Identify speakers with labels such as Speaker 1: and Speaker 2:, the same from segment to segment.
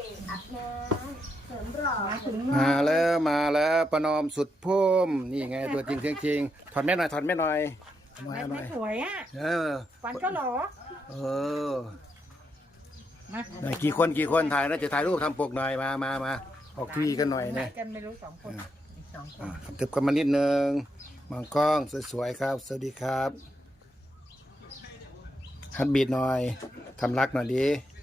Speaker 1: อาบน้ำเสริมหล่อ
Speaker 2: มาแล้วประนอมสุดพุ่มนี่ไงตัวจริงเสียงจริงถอดแม่หน่อยถอดแม่หน่อยมาหน่อย
Speaker 3: สวยอ่ะ
Speaker 2: อ
Speaker 3: ฟันก็หล่อ
Speaker 2: เออ
Speaker 3: มา
Speaker 2: ไหนกี่คนถ่ายนะจะถ่ายรูปทำปกหน่อยมาออกทีวีกันหน่อยนะ
Speaker 3: กันไม่รู้2 คนอีก2 คน
Speaker 2: ทึบกันมานิดนึงมองกล้องสวยๆครับสวัสดีครับฮัตบีดหน่อยทำรักหน่อยดิ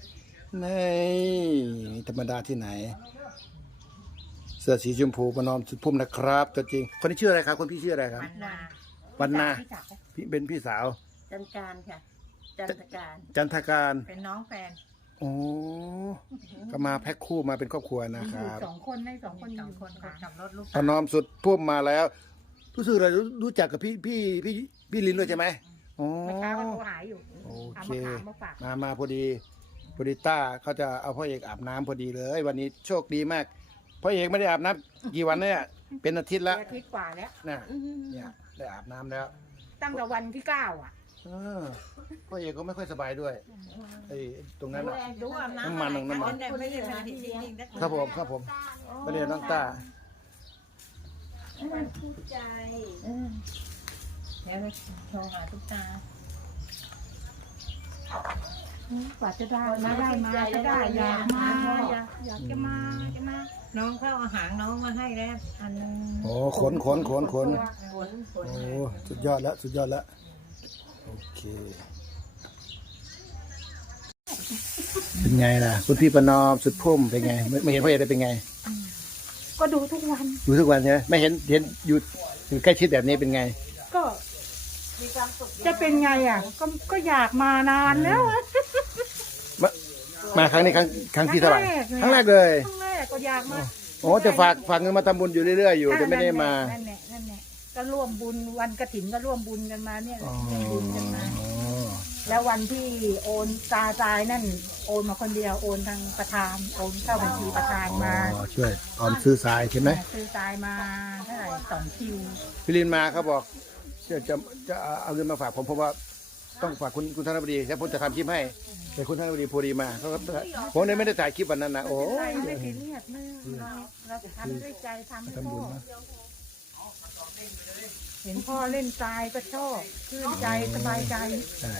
Speaker 2: นี่ธรรมดาที่ไหน เสื้อสีชมพูประนอมสุดพุ่มนะครับตัวจริงคนนี้ชื่ออะไรครับคนพี่ชื่ออะไรครับ วันนาพี่เป็นพี่สาว
Speaker 1: จันการค่ะ จันทการ
Speaker 2: จันทการ
Speaker 3: เป็นน้องแฟน
Speaker 2: โอ้ก็มาแพ็คคู่มาเป็นครอบครัวนะครับ
Speaker 3: 2 คนได้2 คนอยู่คนขับรถลูก
Speaker 2: ประนอมสุดพุ่มมาแล้ว รู้สึกอะไรรู้จักกับพี่ลินด้วยใช่ไหมโอ้
Speaker 3: เมื่อเช้าก็โทรหาอยู่
Speaker 2: โอ
Speaker 3: เอา
Speaker 2: เค
Speaker 3: มาฝาก
Speaker 2: มาพอดีต้าเขาจะเอาพ่อเอกอาบน้ำพอดีเลย วันนี้โชคดีมากพ่อเอกไม่ได้อาบน้ำกี่วันเนี่ยเป็นอาทิตย์แล้ว
Speaker 3: อาทิตย์กว่าแล้ว
Speaker 2: นะเนี่ยได้อาบน้ำแล้ว
Speaker 3: ตั้งแต่วันที่9อ่ะ
Speaker 2: เออพ่อเอกก็ไม่ค่อยสบายด้วยไอ้ตรงนั้นน่ะ
Speaker 3: รู้อาบน้ำ
Speaker 2: น้ำมัน
Speaker 3: ไม่ได้มาที่เลี้ยง
Speaker 2: ครับผมไปเรียนน้องต้า
Speaker 1: มันพูดใจ
Speaker 3: เดี๋ยวโทรหาทุกตา กว่าจะได้มาก็ได้อยากมาอยากจะมาน้องเข้าเอาหางน้องมาให้แล้วอันนึง
Speaker 2: โอ้ขนโอ้สุดยอดแล้วโอเคเป็นไงล่ะคุณพี่ประนอมสุดพุ่มเป็นไงไม่เห็นพ่อเอกได้เป็นไง
Speaker 3: ก็ดูทุกวัน
Speaker 2: ดูทุกวันใช่ไหมไม่เห็นอยู่ใกล้ชิดแบบนี้เป็นไง
Speaker 3: ก็จะเป็นไงอ่ะ ก็อยากมานานแล้ว
Speaker 2: มาครั้งนี้ครั้งที่เท่าไหร่ครั้งแรกเลย
Speaker 3: ครั้งแรกก็อยากมา
Speaker 2: โอ้จะฝากเงินมาทำบุญอยู่เรื่อยๆอยู่จะไม่ได้มา
Speaker 3: นั่นแหละก็ร่วมบุญวันกฐินก็ร่วมบุญกันมาเนี่ยบุญกันมาแล้ววันที่โอนตายนั่นโอนมาคนเดียวโอนทางประธานโอนเข้าบัญชีประธานมา
Speaker 2: ช่วยออมซื้อทรายใช่ไหม
Speaker 3: ซื้อตายมาเท่าไหร่2 คิว
Speaker 2: พี่ลินมาเขาบอกจะเอาเงินมาฝากผมเพราะว่าต้องฝากคุณธนบดีแล้วผมจะทำคลิปให้แต่คุณธนบดีพอดีมาเขาก็ผมเลยไม่ได้ถ่ายคลิปวันนั้นนะโอ้
Speaker 3: ไม่ซีเรียสเราทำด้วยใจทำให้พ่อเห็นพ่อเล่นทรายก็ชอบชื่นใจสบายใจ
Speaker 2: ใช่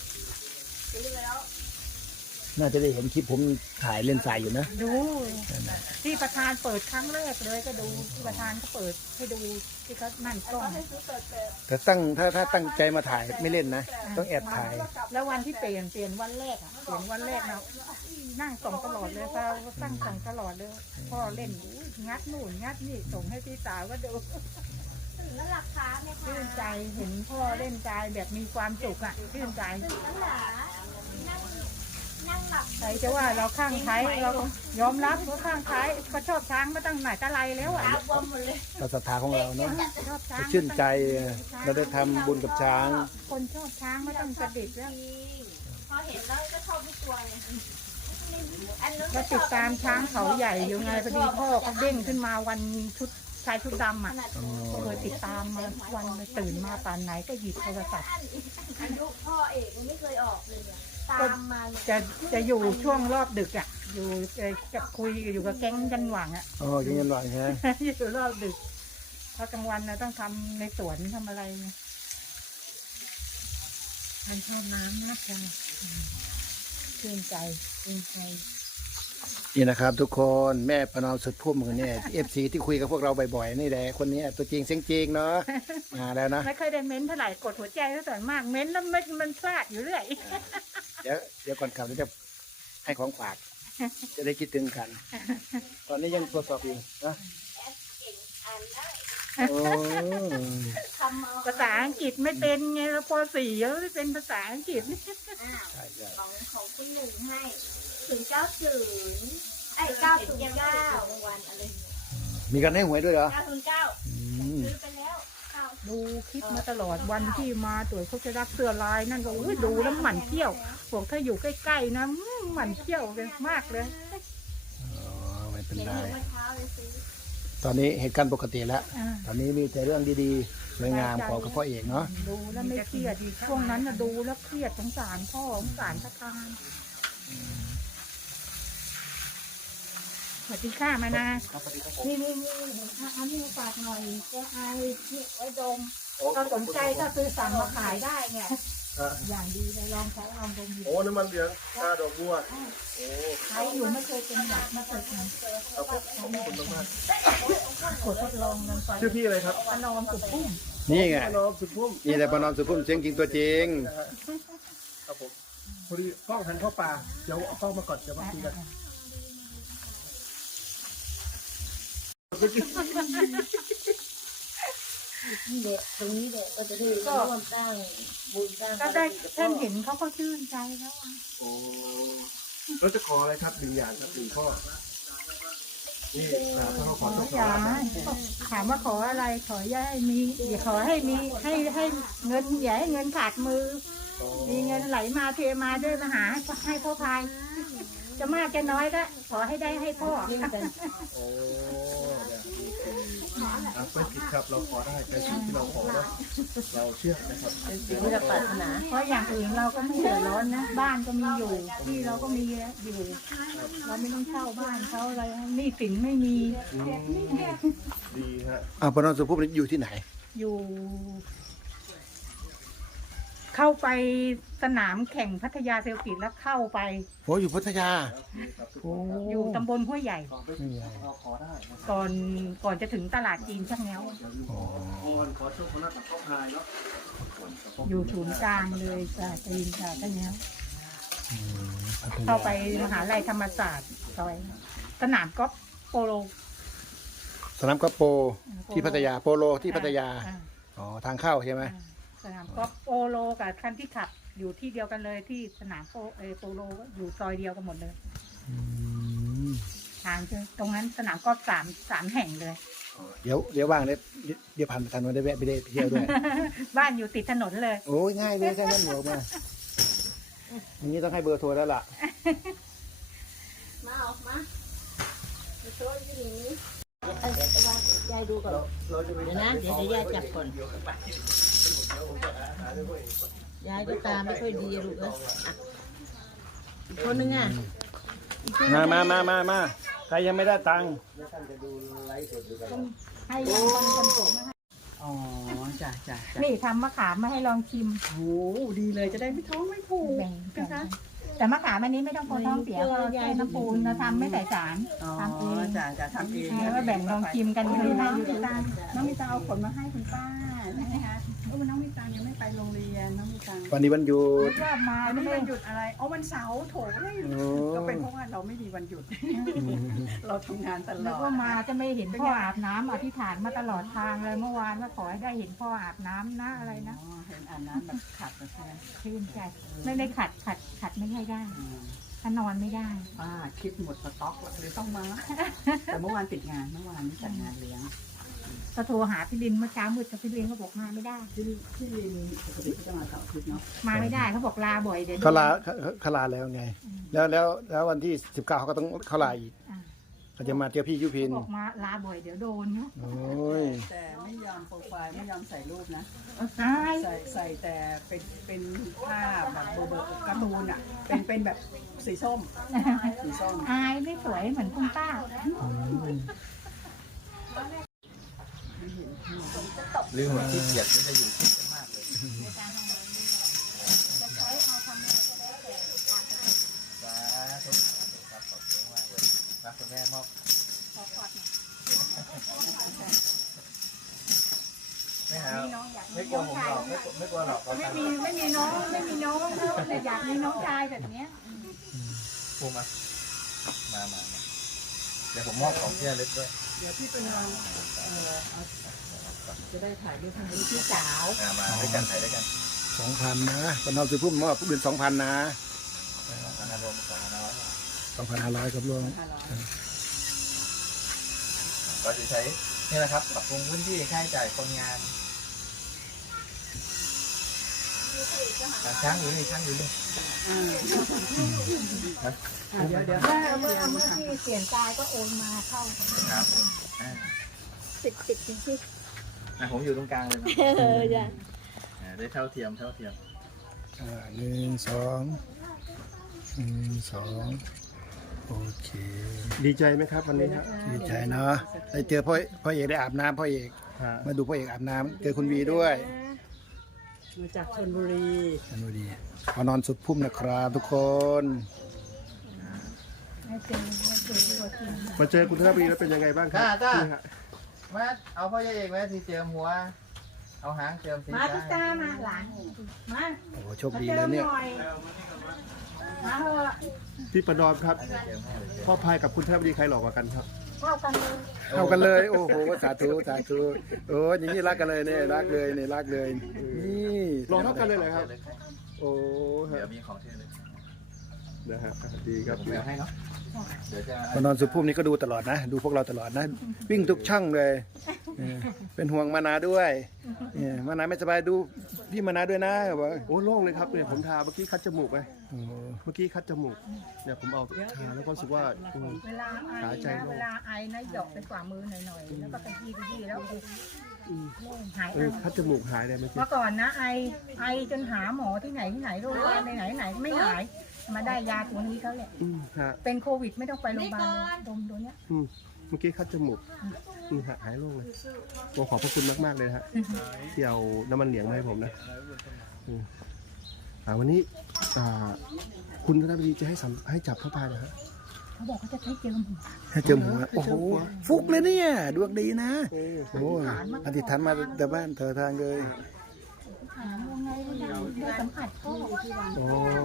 Speaker 2: น่าจะได้เห็นคลิปผมถ่ายเล่นทรายอยู่นะ
Speaker 3: ดูที่ประธานเปิดครั้งแรกเลยก็ดูที่ประธานก็เปิดให้ดูที่เขานั่นกล้อง
Speaker 2: แต่ถ้าตั้งใจมาถ่ายไม่เล่นนะต้องแอบถ่าย
Speaker 3: แล้ววันที่เปลี่ยนวันแรกอ่ะเปลี่ยนวันแรกนะนั่งส่งตลอดเลยพ่อตั้งส่งตลอดเลยพ่อเล่นงัดนู่นงัดนี่ส่งให้พี่สาวก็ดู
Speaker 1: แล้วราคาเนี่ยค่ะ
Speaker 3: ชื่นใจเห็นพ่อเล่นใจแบบมีความสุขอ่ะชื่นใจ
Speaker 1: ตั้งหนานั่งหลับ
Speaker 3: ใครจะว่าเราข้างใครเรายอมรับว่าข้างใครก็ชอบช้างมาตั้งไหนตะไลแล้วอ่ะ
Speaker 1: ตาบวมหมดเลย
Speaker 2: เราศรัทธาของเราเนาะ
Speaker 3: ชอบช้าง
Speaker 2: ชื่นใจเราได้ทำบุญกับช้าง
Speaker 3: คนชอบช้างมาตั้งแต่เด็กแล้ว
Speaker 1: พอเห็นแล้วก็ชอบทุกตัวเลยอันนู้น
Speaker 3: ก็ติดตามช้างเขาใหญ่อยู่ไงพอดีพ่อเขาเด้งขึ้นมาวันชุดชายชุดดำอ่ะก็เลยติดตามมาวันเลยตื่นมาป่านไหนก็หยิบโทรศัพท์
Speaker 1: อายุพ่อเอกยังไม่เคยออกเลยเนี่ยตามมาเลย
Speaker 3: จะอยู่ช่วงรอบดึกอ่ะอยู่กับคุยอยู่กับแก๊งกันหวังอ่ะ
Speaker 2: อ๋อยังยันหน่อยใช่ไหม
Speaker 3: อยู่รอบดึกเพราะกลางวันนะต้องทำในสวนทำอะไรมันชอบน้ำนะจ๊ะชื่นใจชื่นใจ
Speaker 2: นี่นะครับ ทุกคนแม่ประนอมสุดพุ่มคนนี้FC ที่คุยกับพวกเราบ่อยๆนี่แหละคนนี้ตัวจริงเสียงจริงเนาะมาแล้วนะ
Speaker 3: ไม่เคยได้เม้นเท่าไหร่กดหัวใจก็ส่วนมากเม้นแล้วมันพลาดอยู่เรื่อย
Speaker 2: เดี๋ยวก่อนกลับเราจะให้ของฝาก จะได้คิดถึงกัน ตอนนี้ยังตรวจสอบอยู่นะ
Speaker 1: เก่งอ่านได้
Speaker 2: โอ้
Speaker 1: ทำเอา
Speaker 3: ภาษาอังกฤษไม่เป็นไงแล้วป .4 แล้วไม่เป็นภาษาอังกฤษ
Speaker 1: อ้าว
Speaker 2: ใช่ใช่
Speaker 1: ของคุณหนึ่งให้090909วันอะไร
Speaker 2: มีการให้หวยด้วยเหรอ
Speaker 1: 909
Speaker 2: อืม
Speaker 1: ซื้อไปแล้ว9
Speaker 3: ดูคลิปมาตลอดวันที่มาตรวจเขาจะรักเสื้อลายนั่นก็อุ้ยดูแล้วหมั่นเที่ยวบอกถ้าอยู่ใกล้ๆนะหมั่นเที่ยวกันมากเลย
Speaker 2: อ๋อไม่เป็น
Speaker 1: เห็น
Speaker 2: ไร
Speaker 1: เมื่อเช้าเลยซื้อ
Speaker 2: ตอนนี้เหตุการณ์ปกติแล้ว
Speaker 3: อ่า
Speaker 2: ตอนนี้มีแต่เรื่องดีๆสวยงามของกับพ่อเอกเนาะ
Speaker 3: ดูแล้วไม่เครียดช่วงนั้นนะดูแล้วเครียดสงสารพ่อสงสารประธานสวัสดีค่ะมานานี่อันนี้ฝากหน่อยแกไอนี่ไว้ดมถ้าสนใจก็ซื้อสั่งมาขายได้เนี่ยอย่างดีเลยลองใช้ลองดมดู
Speaker 4: โอ้น้ำมันเหลืองชาดอกบัวโอ้
Speaker 3: ใช้อยู่ไม่เคยเป็นหวัดไม่เคยเป็น
Speaker 4: ขอบคุณมาก
Speaker 3: กดทดลองมันไป
Speaker 4: ชื่อพี่อะไรครับ
Speaker 3: อนอมสุดพุ่ม
Speaker 2: นี่ไง
Speaker 4: น้องสุดพุ่ม
Speaker 2: นี่แหละประนอมสุขุมเสียงจริงตัวจริง
Speaker 4: ครับผมพอดีกล้องหันเข้าป่าเดี๋ยวเอากล้องมาก่อนเดี๋ยวมาคุยกัน
Speaker 5: นี่แหละตรงนี้แหละก็จะได้ร่วมสร้างบุญสร้าง
Speaker 3: ก็ได้ท่านเห็นเขาก็ชื่นใจแล้ว
Speaker 4: โอ้เราจะขออะไรครับหนึ่งอย่างครับหนึ่งข้อนี่ถ้าเราขอต้องขอ
Speaker 3: อย่าถามว่าขออะไรขออย่าให้มีอย่าขอให้มีให้เงินอย่าให้เงินขาดมือ มีเงินไหลมาเทมาด้วยมาหาให้พ่อพายจะมากจะน้อยก็ขอให้ได้ให้พ่อ
Speaker 4: โอ้ไม่ผิดครับเราขอได้เป็นสิ่งที่เราขอนะเราเชื่อนะครับ
Speaker 5: เป็นสิ่งที่เราปรารถนา
Speaker 3: เพราะอย่างอื่นเราก็ไม่เดือดร้อนนะบ้านก็มีอยู่ที่เราก็มีอยู่เราไม่ต้องเช่าบ้านเขาอะไรหนี้สินไม่มี
Speaker 4: ดีฮะ
Speaker 2: ประนอมสุขุมนี่อยู่ที่ไหน
Speaker 3: อยู่ เข้าไปสนามแข่งพัทยาเซลฟิตแล้วเข้าไป
Speaker 2: โอ้อยู่พัทยา โอ้
Speaker 3: อยู่ตำบลห้วยใหญ่
Speaker 2: นี่ไง
Speaker 4: เราขอได้นะ
Speaker 3: ก่อนจะถึงตลาดจีนช่างแง้ว
Speaker 2: อ๋อ
Speaker 4: ขอโชคขอลาภกับพ่อพายเนาะ
Speaker 3: อยู่ศูนย์กลางเลยจ้ะจีนค่ะช่างแง้ว
Speaker 2: พัทย
Speaker 3: เข้าไปมหาลัยธรรมศาสตร์ซอยสนามกอล์ฟโปโล
Speaker 2: สนามกอล์ฟโปที่พัทยาโปโลที่พัทยา
Speaker 3: อ่
Speaker 2: อ๋อทางเข้าใช่ไหม
Speaker 3: สนามกอล์ฟโปโลกับคันที่ขับอยู่ที่เดียวกันเลยที่สนามโปโลอยู่ซอยเดียวกันหมดเลย
Speaker 2: อืม
Speaker 3: ทางคือตรงนั้นสนามกอล์ฟสามแห่งเลย
Speaker 2: เดี๋ยวว่างเดี๋ยวผ่านไปทางนู้นได้แวะไปได้ไปเที่ยวด้วย
Speaker 3: บ้านอยู่ติดถนนเลย
Speaker 2: โอ้ยง่ายเลยแค่นั้นหมวกมาอย่างนี้ต้องให้เบอร์โทรแล้วล่ะ
Speaker 5: มาออกมาไปโชว์ที่นี่ยายดูก่อนเดี๋ยวนะเดี๋ยวยายจับก่อนยายก็ตาไม่ค่อยดีลูกเอ้ยอ่ะอีกคนนึงอ่ะ
Speaker 2: มาใครยังไม่ได้ตังค์
Speaker 3: ให้ยังคนสูงมาให้
Speaker 5: อ๋อจ้ะจ้ะ
Speaker 3: นี่ทำมะขามมาให้ลองชิม
Speaker 5: โอ้ดีเลยจะได้ไม่ท้องไม่ผูก
Speaker 3: แบ่งกันแต่มะขามอันนี้ไม่ต้องคนท้องเสียเพราะเราใช้น้ำปูนเราทำไม่ใส่สาร
Speaker 5: อ๋อ
Speaker 3: ทำเอง
Speaker 5: จ้ะจ้ะทำเอง
Speaker 3: ให้ว่าแบ่งลองชิมกันดูนะ
Speaker 6: น้องมิตาเอาผลมาให้คุณป้าใช่ไหมคะเพราะว่าน้องมิตายังไม่ไปโรงเรียนน้องมิตา
Speaker 2: วันนี้วันหยุด
Speaker 3: ว่ามา
Speaker 6: อัน
Speaker 3: ไม่
Speaker 6: นี้
Speaker 3: ได้
Speaker 6: วันหยุดอะไรอ๋อวันเสาร์โถเลย
Speaker 2: โอ้
Speaker 6: ก็เป็นเพราะว่าเราไม่มีวันหยุด เราทำงานตล
Speaker 3: แล้
Speaker 6: อ
Speaker 3: ว
Speaker 6: ด
Speaker 3: ก็มาจะไม่เห็นพ่ออาบน้ำอธิษฐานมาตลอดทางเลยเมื่อวานว่าขอให้ได้เห็นพ่ออาบน้ำนะอะไรนะ
Speaker 6: อ๋อเห็นอ่านน้ำแบบขัดนะใช่ไหม
Speaker 3: ชื่นใจไม่ได้ขัดไม่ให้ได้ถ้านอนไม่ได้
Speaker 6: ป้าคิดหมดสต็อกเลยต้องมา แต่เมื่อวานติดงานเมื่อวานนี่จัดงานเลี้ยง
Speaker 3: ก็โทรหาพี่ลินเมื่อเช้ามืดแต่พี่ลินก็บอกมาไม่ได้
Speaker 6: ที่เรียนปกติเขาจะมาเสาร์อาทิตย์เนาะ
Speaker 3: มาไม่ได้เขาบอกลาบ่อยเดี๋ยว
Speaker 2: เขาลาแล้วไง แล้ววันที่19เขาก็ต้องเขาลาอีก
Speaker 3: อ่า
Speaker 2: เขาจะมาเจอพี่ยุพิน
Speaker 3: บอกมาลาบ่อยเดี๋ยวโดนเนาะ
Speaker 2: โอ้ย
Speaker 6: แต่ไม่ยอมโปรไฟล์ไม่ยอมใส่รูปนะ
Speaker 3: ใช่
Speaker 6: ใส่แต่เป็นภาพแบบเบอร์การ์ตูนอ่ะเป็นแบบสีส้มสีส้ม
Speaker 3: อายไม่สวยเหมือนคุณป้า
Speaker 4: เรื่องที่เกียดไม่ได้อยู่ที่มากเลยสาธุครับขอบคุณมากเลยรักคุณแม่มากไม่หาไม่กลัวผมหรอกไม่กลัวหรอก
Speaker 3: ไม่มีน้องแต่อยากมีน้องชายแบบเนี้ย
Speaker 4: พูดมาเดี๋ยวผมมอบของที่ระลึกด้วย
Speaker 6: เดี๋ยวพี่เป็นรองจะได้ถ่ายรูปให้
Speaker 3: พี่สาว
Speaker 4: มาด้วยกันถ่ายด้วยกัน
Speaker 2: 2,000นะประนอมสุขุมมอบผู้อื่น2,000นะ
Speaker 4: รวม
Speaker 2: 2,500
Speaker 4: 2,500
Speaker 2: ครับรวม
Speaker 4: ก็จะใช้นี่แหละครับปรับปรุงพื้นที่ค่าใช้จ่ายคนงานช้างอยู่นี่
Speaker 6: เดี๋ยว
Speaker 3: เมื่อที่เปลี่ยนกายก็โอนมาเข้า
Speaker 4: ครับผม
Speaker 5: ติดจริง
Speaker 4: ผมอยู่ตรงกลางเลย
Speaker 5: ๆจ้ะ
Speaker 4: ได้เท่าเทียม
Speaker 2: 1 2 1 2 โอเค
Speaker 4: ดีใจไหมครับวันนี้ครับ
Speaker 2: ดีใจเนาะได้เจอพ่อเอกได้อาบน้ำพ่อเอก
Speaker 4: ฮะ
Speaker 2: มาดูพ่อเอกอาบน้ำเจอคุณวีด้วย
Speaker 6: มาจากชลบุรี
Speaker 2: ดูดีมานอนสุดพุ่มนะครับทุกคน
Speaker 3: ไม่เจอตัวจริง
Speaker 4: มาเจอคุณธนบุรีแล้วเป็นยังไงบ้างครับ
Speaker 7: จ้า
Speaker 4: นี่ฮะ
Speaker 7: มาเอาพ่อใหญ่เอกไว้ที่เจิมหัว เอาหางเจิมสี
Speaker 3: มาตุ๊กตามาหลานมา
Speaker 2: โอ้โหโชคดีแล้วเนี่ย
Speaker 3: มาเถอะ
Speaker 4: พี่ประดอมครับพ่อพายกับคุณธนบุรีใครหล่อกว่ากันครับ
Speaker 3: เข้ากันเลย
Speaker 2: เข้ากันเลย โอ้โหสาธุสาธุโอ้ยอย่างนี้รักกันเลยเนี่ยรักเลยเนี่ยรักเลยนี่
Speaker 4: หล่อเท่ากันเลยเหรอครับ โอ้ฮะ
Speaker 7: เดี๋ยวมีของเชิญเลย
Speaker 4: นะฮะดีครับ
Speaker 7: ผมเอาให้เนาะเดี๋ยวจะ
Speaker 2: มานอนสุดพุ่มนี้ก็ดูตลอดนะ ดูพวกเราตลอดนะ วิ่งทุกช่องเลยเป็นห่วงมานาด้วยมานาไม่สบายดูพี่มานาด้วยนะบอก
Speaker 4: โอ้โล่งเลยครับเนี่ยผมทาเมื่อกี้คัดจมูกไป
Speaker 2: โอ้
Speaker 4: เมื่อกี้คัดจมูกเนี่ยผมเอาทาแล้วก็รู้สึกว่า
Speaker 3: เวลาไอ
Speaker 4: หายใจ
Speaker 3: นะ
Speaker 4: โล่ง
Speaker 3: เวลาไอนะหยอกไปฝ่ามือหน่อยๆแล้วก็ไปยี่แล้วโล่งหายไอ
Speaker 4: คัดจมูกหายเลยเมื่อกี้
Speaker 3: เมื่อก่อนนะไอจนหาหมอที่ไหนโรงพยาบาลไหนไม่หาย มาได้ยาตัวนี้เขาแหละ
Speaker 4: ฮะ
Speaker 3: เป็นโควิดไม่ต้องไปโรงพยาบาลเลยดมตัวเนี้ย
Speaker 4: เมื่อกี้คัดจมูกฮะหายโล่งเลยขอบพระคุณมากๆเลยฮะที่เอาน้ำมันเหลียงมาให้ผมนะวันนี้คุณธนบุรีจะให้จับพระพายนะฮะ
Speaker 3: เขาบอกเขาจะใช้เจลหัว
Speaker 2: ให้เจอหัวโอ้โหฟุกเลยเนี่ยดวงดีนะโอ้อธิษฐานมาแต่บ้านเธอทางเลย
Speaker 3: หายังไงได้สัมผัสพ่อ
Speaker 4: โอ้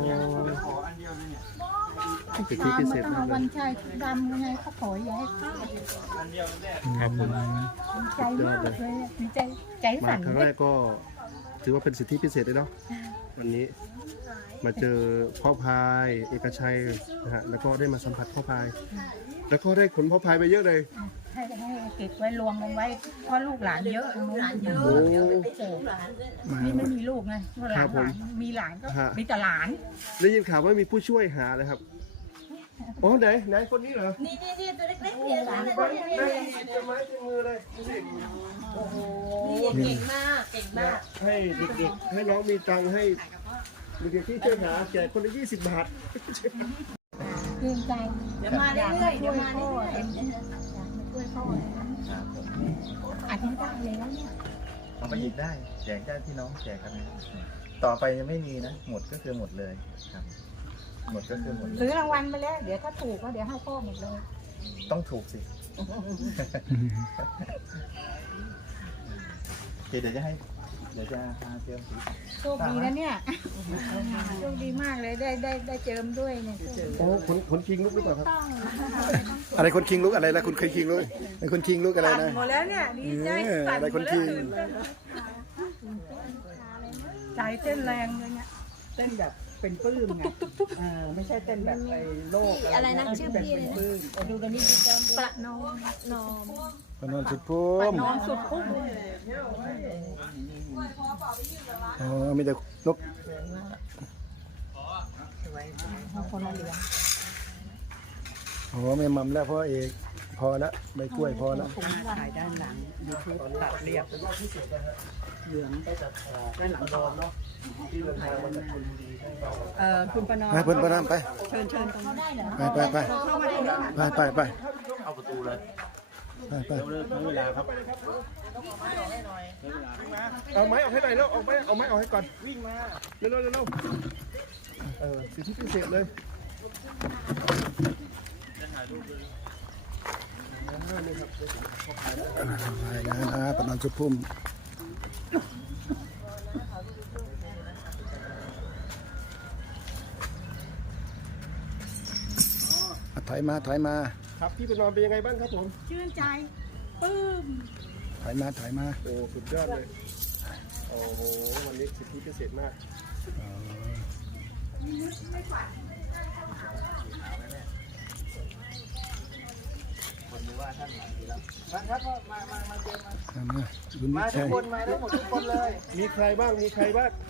Speaker 3: ตามมาต้องเอาวันชายชุดดำยังไงเขาขออย่าให้พลาด
Speaker 4: ครับผม
Speaker 3: ดีใจมากเลยดีใจใจ
Speaker 4: มา
Speaker 3: สั่น
Speaker 4: ครั้งแรกก็ถือว่าเป็นสิทธิพิเศษเลยเนาะวันนี้มาเจอพ่อพายเอกชัยนะฮะแล้วก็ได้มาสัมผัสพ่อพาย แล้วก็ได้ขนพ่อพายไปเยอะเลย
Speaker 3: ให้เก็บไว้รวมกันไว้เพราะลูกหลานเยอะหลานเยอะ
Speaker 4: โอ้
Speaker 3: นี่ไม่มีลูกไงหลานมีหลานก็มีแต่หลาน
Speaker 4: ได้ยินข่าวว่ามีผู้ช่วยหานะครับอ๋อไหนคนนี้เหรอ
Speaker 5: นี่ตัวเล็กๆเนี่ยหลาน
Speaker 4: ไปได้จะไม้จะมือเลยดูสิโอ้โห
Speaker 5: นี่เก่งมาก
Speaker 4: ให้เด็กๆให้น้องมีตังค์ให้เด็กๆที่ช่วยหาแจกคนละ20 บาท
Speaker 3: เกรงใจ
Speaker 5: เดี๋ยวมาเรื่อยๆเดี๋ยวมา
Speaker 3: พ่อ
Speaker 5: เรื่อย
Speaker 3: อยากมาช่วยพ่ออธิษฐานแล้วเนี่ย
Speaker 7: เอามาหยิบได้แจกญาติพี่น้องแจกกันนะครับต่อไปยังไม่มีนะ หมดก็คือหมดเลยครับ หมดก็คือหมดเลย
Speaker 3: ซื้อรางวัลไปแล้วเดี๋ยวถ้าถูกก็เดี๋ยวให้พ่อหมดเลย
Speaker 7: ต้องถูกสิโอเคเดี๋ยวจะพาเจิมสี
Speaker 3: โชคดีนะเนี่ยโชคดีมากเลยได้เจิมด้วยเนี่ย
Speaker 4: โอ้ขนคิงลุกหรือเปล่าครับ
Speaker 2: อะไรคนคิงลุกอะไรนะคุณเคยคิงลุกไอ้คนคิงลุกอะไรนะ
Speaker 3: หมดแล้วเนี่ยดีใจ
Speaker 2: อะไรคนคิง
Speaker 3: ใจเต้นแรงเลยเนี่ย
Speaker 6: เต้นแบบเป็นปลื้มไงไม่ใช่เต้นแบบไอ้โลก
Speaker 5: อะไรนะชื่อพี่
Speaker 6: เป็
Speaker 5: เลยนะ
Speaker 6: นปลื้ม
Speaker 5: ดูกันนี่ประนอม
Speaker 2: มานอนสุดพุ่ม
Speaker 3: นอนสุดคุ้ม
Speaker 2: อ๋อมีแต่นก
Speaker 3: คนละเหลือง
Speaker 2: อ๋อแม่มัมแล้วพ่อเอกพอแล้วใบกล้วยพอแล้ว
Speaker 6: ถ่ายด้านหลังยูทูบตัดเรียบเหลืองด้านหลังดอมเนาะคุณประนอม
Speaker 2: ไปเพิ่นประนามไป
Speaker 6: เชิญตรงนี้ได้เหรอ
Speaker 2: ไป
Speaker 6: เข้ามาตรงนี้
Speaker 2: ไป
Speaker 7: เอาประตูเลย
Speaker 2: ไป
Speaker 4: เอาไม้ออกให้หน่อยแล้วเอาไม้ออกให้ก่อนวิ่งมาเร็วสิทธิพิเศษเลย
Speaker 2: ไปนะประนามสุดพุ่มถอยมา
Speaker 4: ครับพี่ประนอมเป็นยังไงบ้างครับผม
Speaker 3: ชื่นใจปลื้ม
Speaker 2: ถอยมา
Speaker 4: โอ้สุดยอดเลยโอ้โหวันนี้สิทธิพิเศษมาก
Speaker 2: คุณ
Speaker 7: มาทุ
Speaker 2: ชั
Speaker 7: ก
Speaker 2: ย
Speaker 7: คนมาทั้งหมดทุกคนเลย
Speaker 4: มีใครบ้าง